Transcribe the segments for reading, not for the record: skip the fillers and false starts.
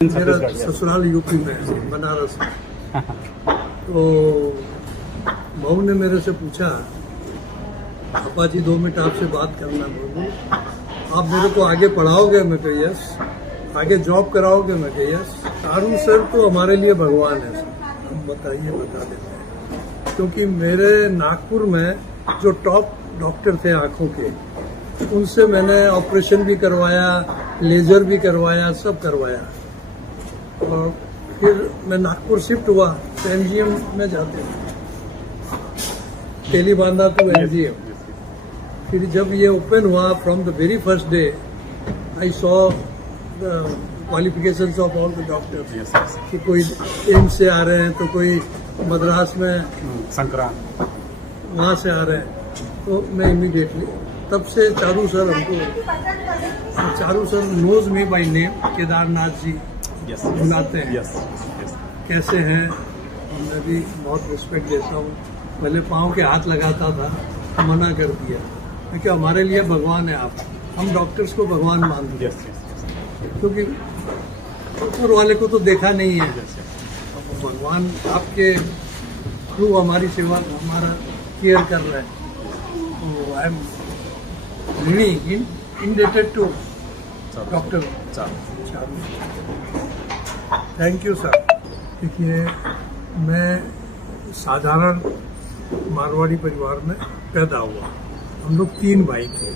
मेरा ससुराल यूपी में है, बनारस में। तो बहू ने मेरे से पूछा, पापा जी 2 मिनट आपसे बात करना। बोलूँ आप मेरे को आगे पढ़ाओगे? मैं कहा यस। आगे जॉब कराओगे? मैं कहा यस। शाहरुख सर तो हमारे लिए भगवान है सर। हम बताइए, बता देते हैं। क्योंकि मेरे नागपुर में जो टॉप डॉक्टर थे आँखों के, उनसे मैंने ऑपरेशन भी करवाया, लेजर भी करवाया, सब करवाया। और फिर मैं नागपुर शिफ्ट हुआ तो एमजीएम में जाते थे, तेलीबांधा टू एमजीएम। फिर जब ये ओपन हुआ, from the very first day I saw the qualifications of all the doctors, कि कोई एम्स से आ रहे हैं तो कोई मद्रास में संक्रांत वहाँ से आ रहे हैं। तो मैं इमीडिएटली तब से Charu sir knows me by name, Kedarnath ji बुलाते हैं। कैसे हैं? मैं भी बहुत रिस्पेक्ट देता हूँ। पहले पाँव के हाथ लगाता था, मना कर दिया, क्योंकि हमारे लिए भगवान है आप। हम डॉक्टर्स को भगवान मानते हैं, क्योंकि ऊपर वाले को तो देखा नहीं है। भगवान आपके थ्रू हमारी सेवा, हमारा केयर कर रहे हैं। तो I am really indebted to doctor Charu. Thank you sir. देखिए, मैं साधारण मारवाड़ी परिवार में पैदा हुआ। हम लोग 3 भाई थे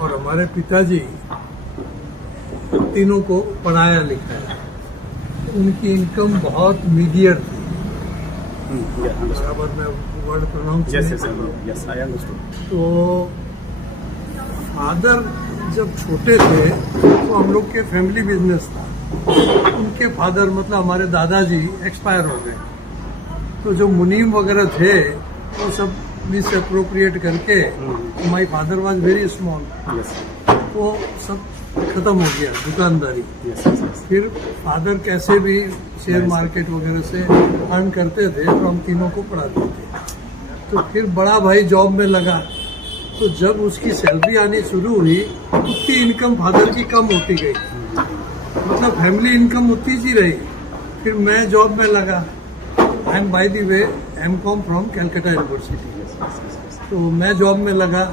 और हमारे पिताजी तीनों को पढ़ाया लिखाया। उनकी इनकम बहुत मीडियर थी। बराबर में वर्ड प्रोनाउंस। तो फादर जब छोटे थे तो हम लोग के फैमिली बिजनेस था। उनके फादर मतलब हमारे दादाजी एक्सपायर हो गए। तो जो मुनीम वगैरह थे वो सब मिस अप्रोप्रिएट करके, my father was very small, वो सब खत्म हो गया दुकानदारी। फिर फादर कैसे भी शेयर मार्केट वगैरह से अर्न करते थे, तो हम तीनों को पढ़ाते थे। तो फिर बड़ा भाई जॉब में लगा। तो जब उसकी सैलरी आनी शुरू हुई, उतनी इनकम फादर की कम होती गई, मतलब फैमिली इनकम उतनी सी रही। फिर मैं जॉब में लगा। I am by the way MCom from Calcutta university. तो मैं जॉब में लगा,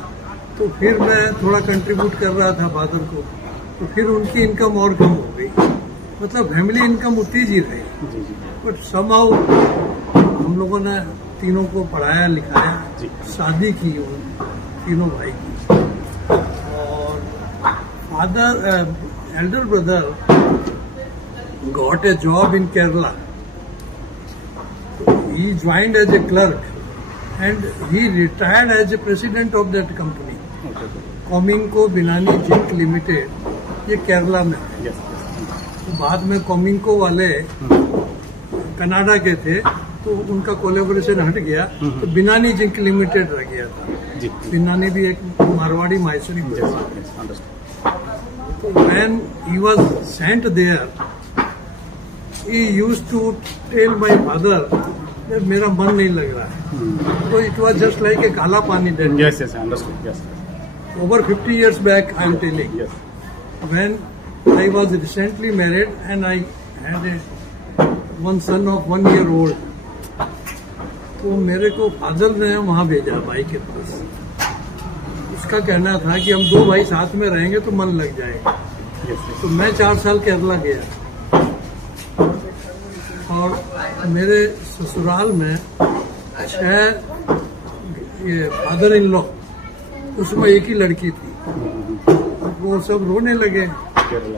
तो फिर मैं थोड़ा कंट्रीब्यूट कर रहा था फादर को। तो फिर उनकी इनकम और कम हो गई, मतलब फैमिली इनकम उतनी सी रही। बट समहाउ हम लोगों ने तीनों को पढ़ाया लिखाया, शादी की तीनों भाई की। और father elder brother got a job in Kerala. He joined as a clerk and he retired as a president of that company. Cominco Binani Zinc Limited, ये केरला में है। तो बाद में कोमिंको वाले कनाडा के थे, तो उनका कोलेबोरेशन हट गया, तो बिनानी जिंक लिमिटेड रह गया था। बिनानी भी एक मारवाड़ी मायसोरी परिवार। When he was sent there, he used to tell my father that मेरा मन नहीं लग रहा है। तो it was just like a काला पानी that day. Yes, I understood. Yes. Over 50 years back, I am telling. Yes. When I was recently married and I had one son of 1 year old, तो मेरे को father ने वहाँ भेजा भाई के पास। उसका कहना था कि हम 2 भाई साथ में रहेंगे तो मन लग जाएगा। तो मैं 4 साल केरला गया और मेरे ससुराल में 6 ये फादर इन लॉ, उसमें एक ही लड़की थी। वो सब रोने लगे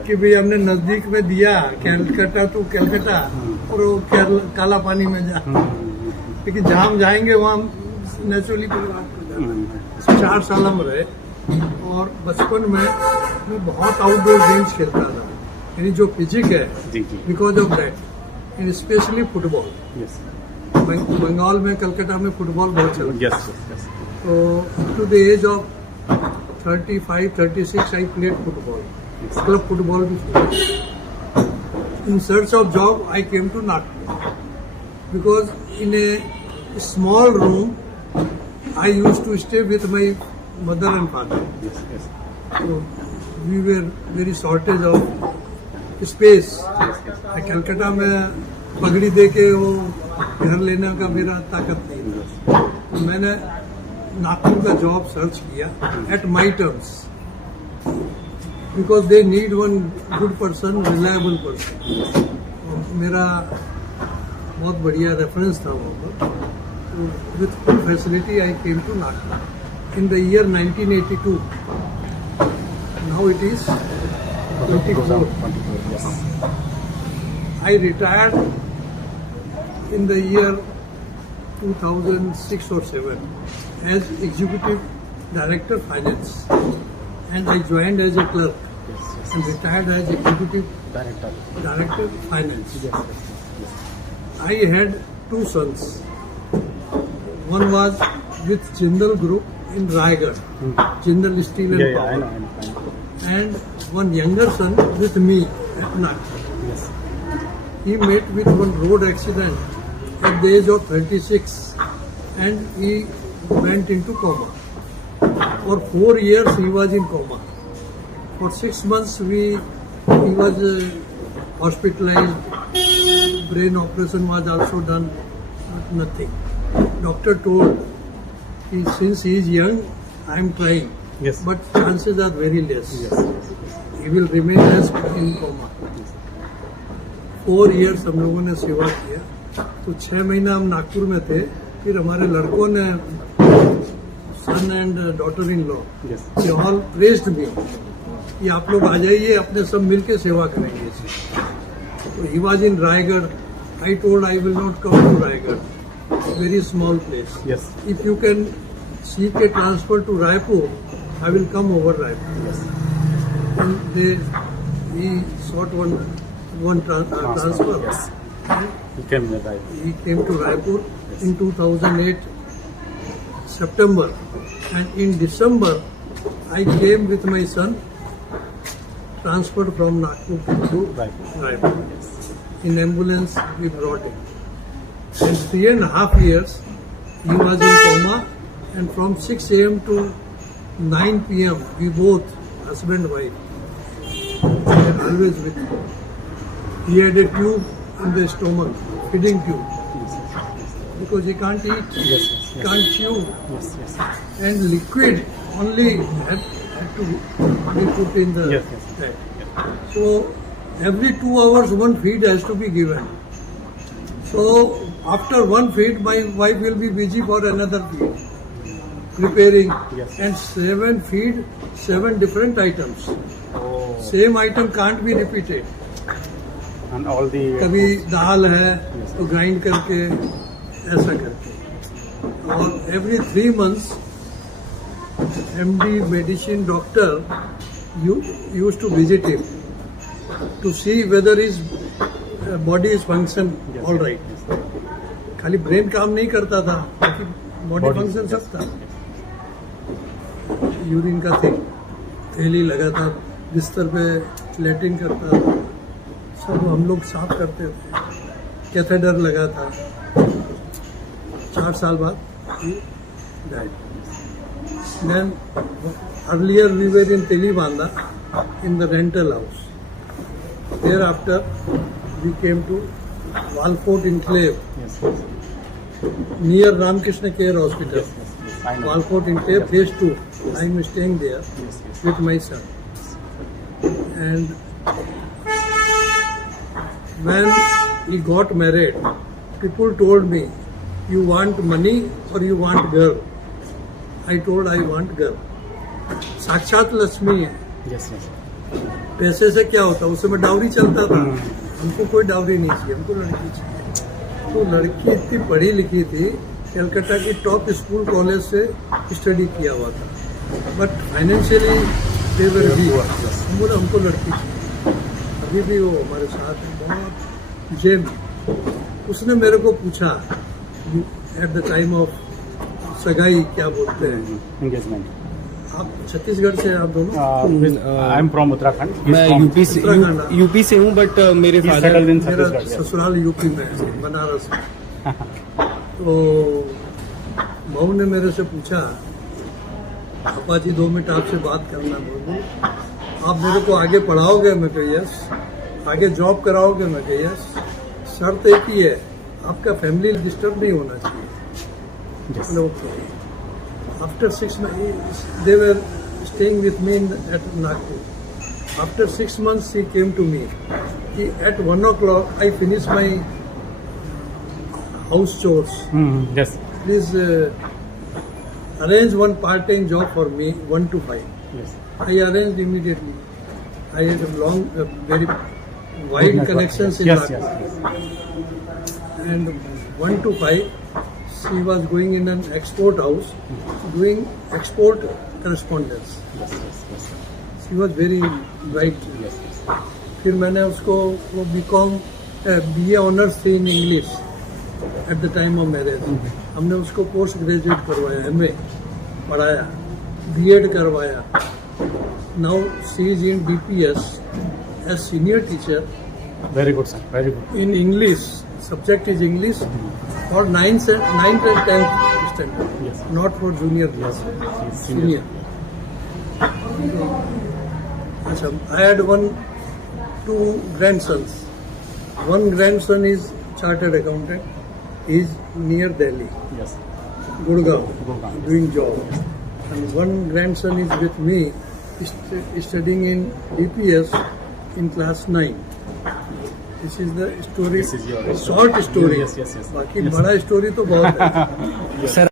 कि भाई हमने नजदीक में दिया, कैलकाटा टू कैलकाटा, और वो काला पानी में जा। लेकिन जहाँ हम जाएंगे वहाँ नेचुरली परिवार को 4 साल हम रहे। और बचपन में मैं बहुत आउटडोर गेम्स खेलता था, यानी जो फिजिक है, because of that, and specially football. Bengal में, कलकत्ता में फुटबॉल बहुत चलता है। तो to the age of 35-36 I played football, club football भी खेला। In search of job I came to Nagpur, because in a small room I used to stay with my mother and father. So we were very shortage of space. Calcutta में पगड़ी दे के वो घर लेने का मेरा ताकत नहीं था, तो मैंने नागपुर का जॉब सर्च किया at my terms, because they need one good person, reliable person. मेरा बहुत बढ़िया रेफरेंस था वहाँ पर, तो with full facility I came to Nagpur in the year 1982। Now it is 24। Yes. I retired in the year 2006 or 7 as Executive Director Finance, and I joined as a clerk Yes. and retired as Executive Director. Director Finance. Yes. I had two sons. One was with Jindal Group in Raigad, Jindal Steel and Yeah, Power, I know. and one younger son with me at Nagpur. Yes. He met with one road accident at the age of 36 and he went into coma. For 4 years he was in coma. For 6 months he was hospitalized. Brain operation was also done. Nothing. Doctor told, since he is young, I am trying. Yes. But chances are very less. Yes. He will remain as in coma. 4 years हम लोगों ने सेवा किया, तो 6 महीना हम नागपुर में थे। फिर हमारे लड़कों ने, son and daughter in law, Yes. They all praised me कि आप लोग आ जाइए, अपने सब मिलके सेवा करेंगे इसे। तो he was in Raigarh. I told I will not come to Raigarh, very small place. Yes. If you can seek a transfer to Raipur, I will come over Raipur. Yes. And he sought one transfer. Yes. And You came here, right? he came to Raipur in 2008 September, and in December I came with my son, transferred from Nagpur to Right. Raipur. In ambulance we brought him, and 3.5 years he was in coma, and from 6 a.m. to 9 p.m. we both, husband and wife, were always with him. He had a tube in the stomach, feeding tube, because he can't eat, Yes. Yes. can't chew, Yes. Yes. and liquid only had to be put in the Yes, yes. bag. So every 2 hours one feed has to be given. So after one feed, my wife will be busy for another feed, preparing, Yes. and 7 feed, 7 different items. Oh. Same item can't be repeated. And all the. कभी दाल है Yes. तो grind करके ऐसा करके, और every 3 months MD medicine doctor used to visit him to see whether his body is function Yes. all right. Yes. खाली brain काम नहीं करता था, बाकी बॉडी Body, फंक्शन yes. सब था। यूरिन का थैली लगा था, बिस्तर पे लैट्रिन करता था, सब हम लोग साफ करते थे। कैथेडर लगा था। 4 साल बाद he died. Then earlier we were in Telibanda in the rental house. Thereafter we came to Walfort Enclave Yes. near Ramakrishna Care Hospital. Yes. Yes. Yes. I know. Walfort Enclave phase 2. I am staying there Yes. Yes. with my son. And when he got married, people told me, you want money or you want girl? I told I want girl. साक्षात लक्ष्मी है, Yes. Yes. पैसे से क्या होता, उस समय dowry चलता था। हमको कोई डाउरी नहीं चाहिए, हमको लड़की चाहिए। तो लड़की इतनी पढ़ी लिखी थी, कलकत्ता की टॉप स्कूल कॉलेज से स्टडी किया हुआ था, but financially they were weak. हम बोले हमको लड़की चाहिए। अभी भी वो हमारे साथ है, बहुत जेम। उसने मेरे को पूछा एट द टाइम ऑफ सगाई, क्या बोलते हैं Engagement. आप, छत्तीसगढ़ से आप दोनों? I am from Uttarakhand. He's मैं from- उत्तराखंड। यूपी से हूँ, बट मेरे He's फादर settled in मेरा Chhattisgarh. Yes. ससुराल यूपी में है, बनारस में। तो बहू ने मेरे से पूछा, पापा जी 2 मिनट आपसे बात करना। बोलूँ आप मेरे को आगे पढ़ाओगे? मैं कहा यस, आगे जॉब कराओगे? मैं कहा यस, शर्त एक ही है, आपका फैमिली डिस्टर्ब नहीं होना चाहिए। Yes. Okay. After 6 months, they were staying with me at Nagpur. After 6 months, he came to me. At 1 o'clock, I finished my house chores. Yes. Please arrange one part-time job for me, 1 to 5. Yes. I arranged immediately. I had a long, very wide Good network. connections in Yes. Nagpur. Yes. And 1 to 5, she was going in an export house, doing export correspondence. Yes. Yes. Yes. She was very bright. Yes. Yes. फिर मैंने उसको वो BCom BA honours थी in English at the time of marriage. हमने उसको post graduate करवाया, MA पढ़ाया, BEd करवाया। Now she is in DPS as senior teacher Very good, sir. Very good. in English. Subject is English for 9th and 10th standard, Yes. not for junior class. Yes. Senior. Achha, I had two grandsons. One grandson is chartered accountant. He is near Delhi, Yes. Gurgaon, Gurgaon. doing job. And one grandson is with me, studying in DPS in class 9. This is the story. This is your short story. Yes. Yes. Yes. बाकी Yes. बड़ा story तो बहुत है। Yes. Sir